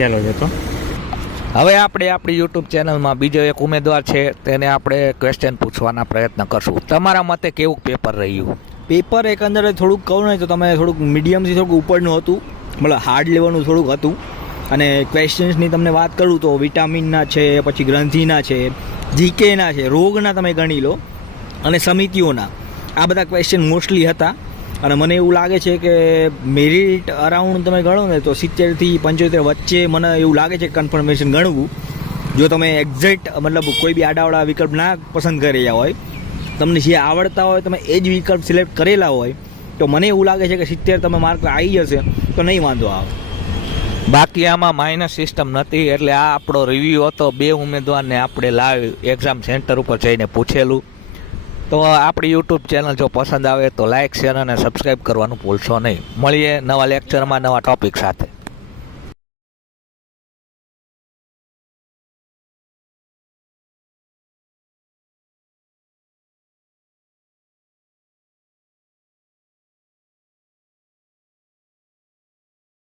ચાલો જતો હવે આપણે આપણી યુટ્યુબ ચેનલમાં બીજો એક ઉમેદવાર છે, તેને આપણે ક્વેશ્ચન પૂછવાના પ્રયત્ન કરશું. તમારા મતે કેવું પેપર રહ્યું? પેપર એકંદરે થોડુંક કહું ને તો તમે થોડુંક મીડિયમથી થોડુંક ઉપરનું હતું, મતલબ હાર્ડ લેવલનું થોડુંક હતું. અને ક્વેશ્ચન્સની તમને વાત કરું તો વિટામિનના છે, પછી ગ્રંથિના છે, જીકેના છે, રોગના તમે ગણી લો, અને સમિતિઓના, આ બધા ક્વેશ્ચન મોસ્ટલી હતા. અને મને એવું લાગે છે કે મેરિટ અરાઉન્ડ તમે ગણો ને તો 70થી 75 વચ્ચે મને એવું લાગે છે કન્ફર્મેશન ગણવું. જો તમે એક્ઝેક્ટ મતલબ કોઈ બી આડાવાળા વિકલ્પ ના પસંદ કર્યા હોય, તમને જે આવડતા હોય તમે એ જ વિકલ્પ સિલેક્ટ કરેલા હોય, તો મને એવું લાગે છે કે 70 તમે માર્ક આવી જશે તો નહીં વાંધો આવે. બાકી આમાં માઇનસ સિસ્ટમ નથી, એટલે આ આપણો રિવ્યૂ હતો. 2 ઉમેદવારને આપણે લાઈવ એક્ઝામ સેન્ટર ઉપર જઈને પૂછેલું. તો આપણી યુટ્યુબ ચેનલ જો પસંદ આવે તો લાઇક, શેર અને સબસ્ક્રાઈબ કરવાનું ભૂલશો નહીં. મળીએ નવા લેક્ચરમાં નવા ટોપિક સાથે.